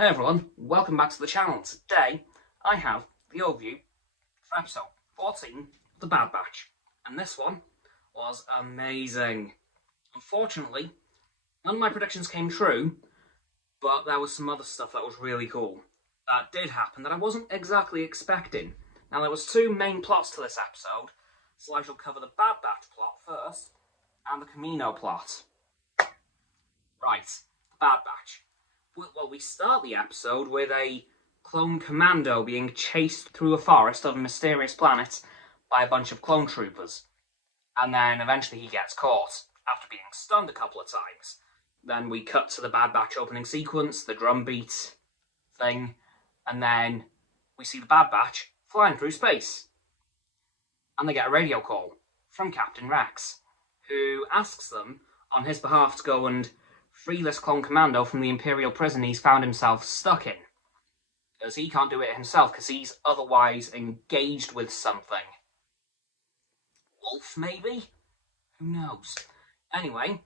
Hey everyone, welcome back to the channel. Today, I have the overview for episode 14 of The Bad Batch. And this one was amazing. Unfortunately, none of my predictions came true, but there was some other stuff that was really cool. That did happen that I wasn't exactly expecting. Now there was two main plots to this episode, so I shall cover the Bad Batch plot first, and the Camino plot. Right, the Bad Batch. Well, we start the episode with a clone commando being chased through a forest of a mysterious planet by a bunch of clone troopers. And then eventually he gets caught, after being stunned a couple of times. Then we cut to the Bad Batch opening sequence, the drum beat thing, and then we see the Bad Batch flying through space. And they get a radio call from Captain Rex, who asks them on his behalf to go and free this clone commando from the Imperial prison he's found himself stuck in. Because he can't do it himself, because he's otherwise engaged with something. Wolf, maybe? Who knows? Anyway,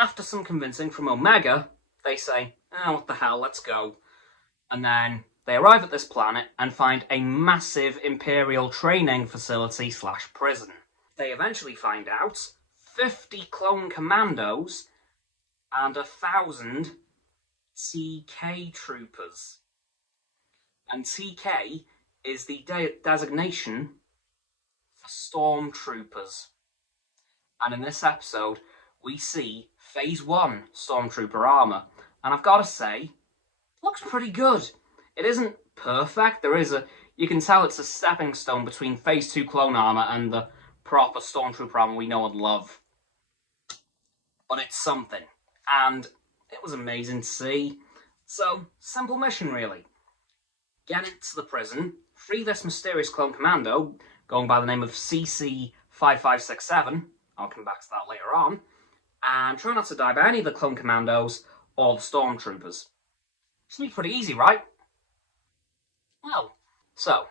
after some convincing from Omega, they say, what the hell, let's go. And then they arrive at this planet and find a massive Imperial training facility / prison. They eventually find out 50 clone commandos and 1,000 TK troopers. And TK is the designation for stormtroopers. And in this episode, we see Phase 1 stormtrooper armour. And I've got to say, looks pretty good. It isn't perfect. You can tell it's a stepping stone between Phase 2 clone armour and the proper stormtrooper armour we know and love. But it's something. And it was amazing to see. So, simple mission really. Get into the prison, free this mysterious clone commando, going by the name of CC-5567, I'll come back to that later on, and try not to die by any of the clone commandos or the stormtroopers. Should be pretty easy, right? Well, so,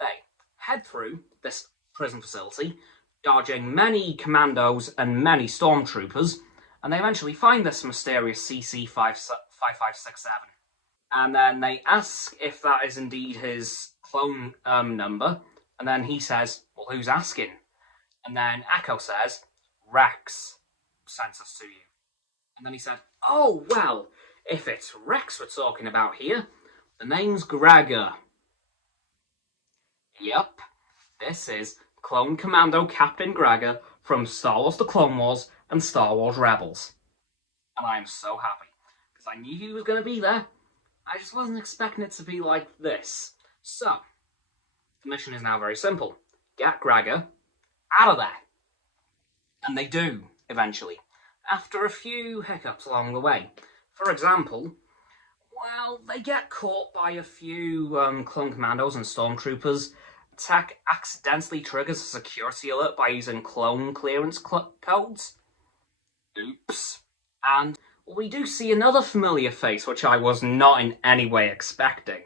they head through this prison facility, dodging many commandos and many stormtroopers, and they eventually find this mysterious CC-5567. And then they ask if that is indeed his clone number, and then he says, well, who's asking? And then Echo says, Rex sent us to you. And then he said, oh, well, if it's Rex we're talking about here, the name's Gregor. Yep, this is Clone Commando Captain Gregor from Star Wars The Clone Wars and Star Wars Rebels. And I am so happy, because I knew he was going to be there. I just wasn't expecting it to be like this. So, the mission is now very simple. Get Gregor out of there. And they do, eventually, after a few hiccups along the way. For example, well, they get caught by a few clone commandos and stormtroopers. Tech accidentally triggers a security alert by using clone clearance codes. Oops. And we do see another familiar face, which I was not in any way expecting.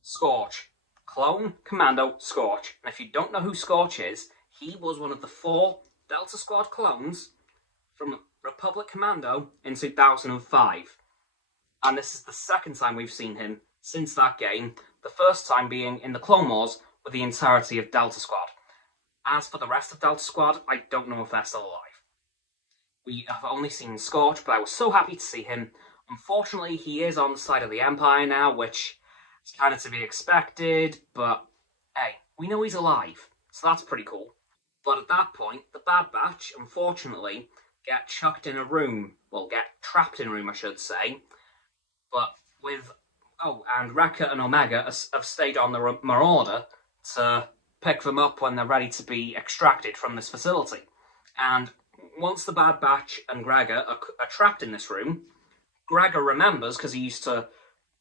Scorch. Clone Commando Scorch. And if you don't know who Scorch is, he was one of the 4 Delta Squad clones from Republic Commando in 2005. And this is the second time we've seen him since that game, the first time being in the Clone Wars with the entirety of Delta Squad. As for the rest of Delta Squad, I don't know if they're still alive. We have only seen Scorch, but I was so happy to see him. Unfortunately, he is on the side of the Empire now, which is kind of to be expected, but hey, we know he's alive, so that's pretty cool. But at that point, the Bad Batch, unfortunately, get trapped in a room, I should say, but and Wrecker and Omega have stayed on the Marauder to pick them up when they're ready to be extracted from this facility. And once the Bad Batch and Gregor are trapped in this room, Gregor remembers, because he used to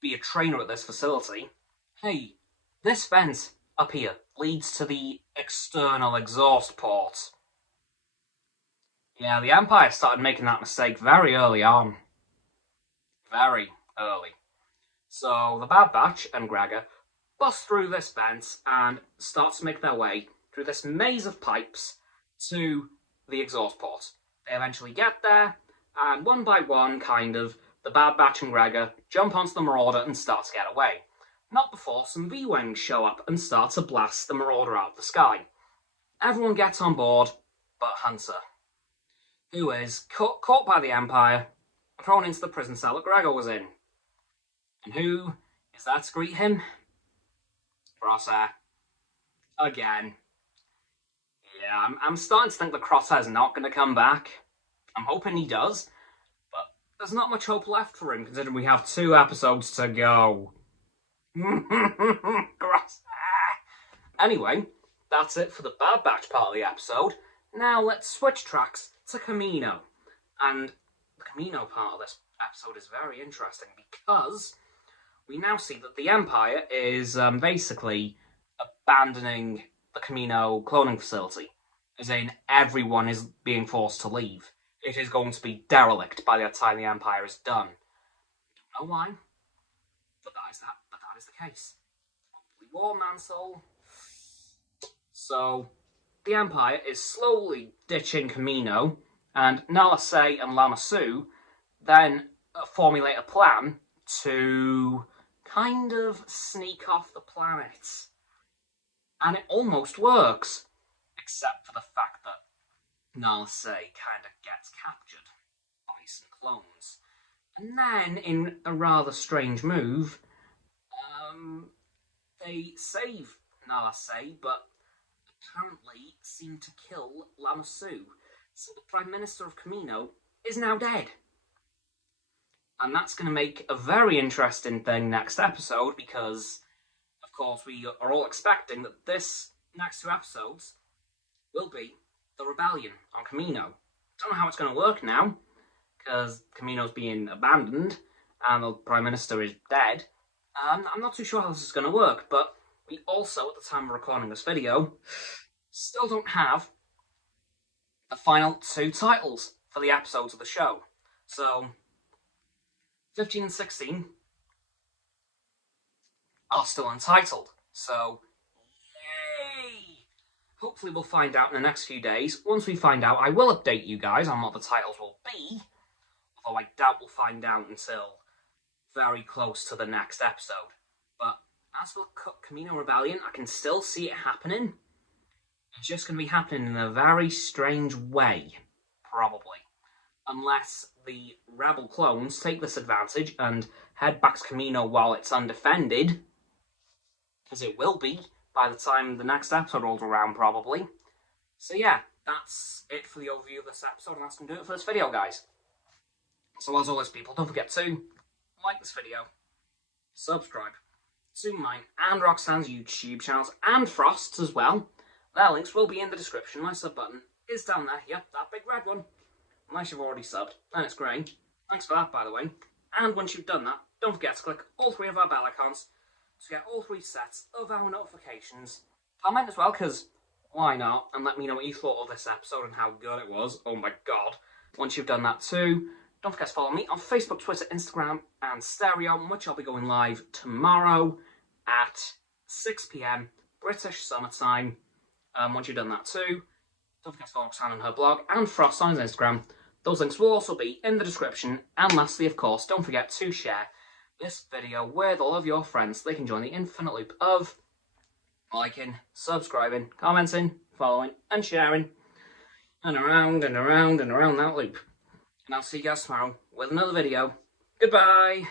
be a trainer at this facility, hey, this vent up here leads to the external exhaust port. Yeah, the Empire started making that mistake very early on. Very early. So the Bad Batch and Gregor bust through this vent and start to make their way through this maze of pipes to the exhaust port. They eventually get there, and one by one, kind of, the Bad Batch and Gregor jump onto the Marauder and start to get away. Not before some V-Wings show up and start to blast the Marauder out of the sky. Everyone gets on board, but Hunter, who is caught by the Empire and thrown into the prison cell that Gregor was in. And who is there to greet him? Crosshair. Again. Yeah, I'm starting to think that Crosshair's not going to come back. I'm hoping he does, but there's not much hope left for him, considering we have 2 episodes to go. Crosshair. Anyway, that's it for the Bad Batch part of the episode. Now let's switch tracks to Kamino. And the Kamino part of this episode is very interesting because we now see that the Empire is basically abandoning the Kamino cloning facility. As in, everyone is being forced to leave. It is going to be derelict by the time the Empire is done. Don't know why, but that is the case. War, Mansell. So, the Empire is slowly ditching Kamino, and Nala Se and Lama Su then formulate a plan to kind of sneak off the planet. And it almost works, except for the fact that Nala Se kind of gets captured by some clones. And then, in a rather strange move, they save Nala Se, but apparently seem to kill Lama Su. So the Prime Minister of Kamino is now dead. And that's going to make a very interesting thing next episode, because, of course, we are all expecting that this next 2 episodes will be the rebellion on Kamino. Don't know how it's going to work now, because Kamino's being abandoned, and the Prime Minister is dead. I'm not too sure how this is going to work, but we also, at the time of recording this video, still don't have the final 2 titles for the episodes of the show. So, 15 and 16 are still untitled. So, yay! Hopefully we'll find out in the next few days. Once we find out, I will update you guys on what the titles will be, although I doubt we'll find out until very close to the next episode. But as for Kamino Rebellion, I can still see it happening. It's just going to be happening in a very strange way, probably. Unless the rebel clones take this advantage and head back to Kamino while it's undefended, because it will be by the time the next episode rolls around, probably. So yeah, that's it for the overview of this episode, and that's going to do it for this video, guys. So as always, people, don't forget to like this video, subscribe to mine and Roxanne's YouTube channels, and Frost's as well. Their links will be in the description. My sub button is down there. Yep, that big red one. Unless you've already subbed, then it's grey. Thanks for that, by the way. And once you've done that, don't forget to click all 3 of our bell icons to get all 3 sets of our notifications. Comment as well, because why not? And let me know what you thought of this episode and how good it was. Oh my god. Once you've done that too, don't forget to follow me on Facebook, Twitter, Instagram, and Stereo, in which I'll be going live tomorrow at 6 PM British summertime. Once you've done that too, don't forget to follow Roxanne on her blog and Frost on his Instagram. Those links will also be in the description. And lastly, of course, don't forget to share this video with all of your friends so they can join the infinite loop of liking, subscribing, commenting, following, and sharing. And around and around and around that loop. And I'll see you guys tomorrow with another video. Goodbye!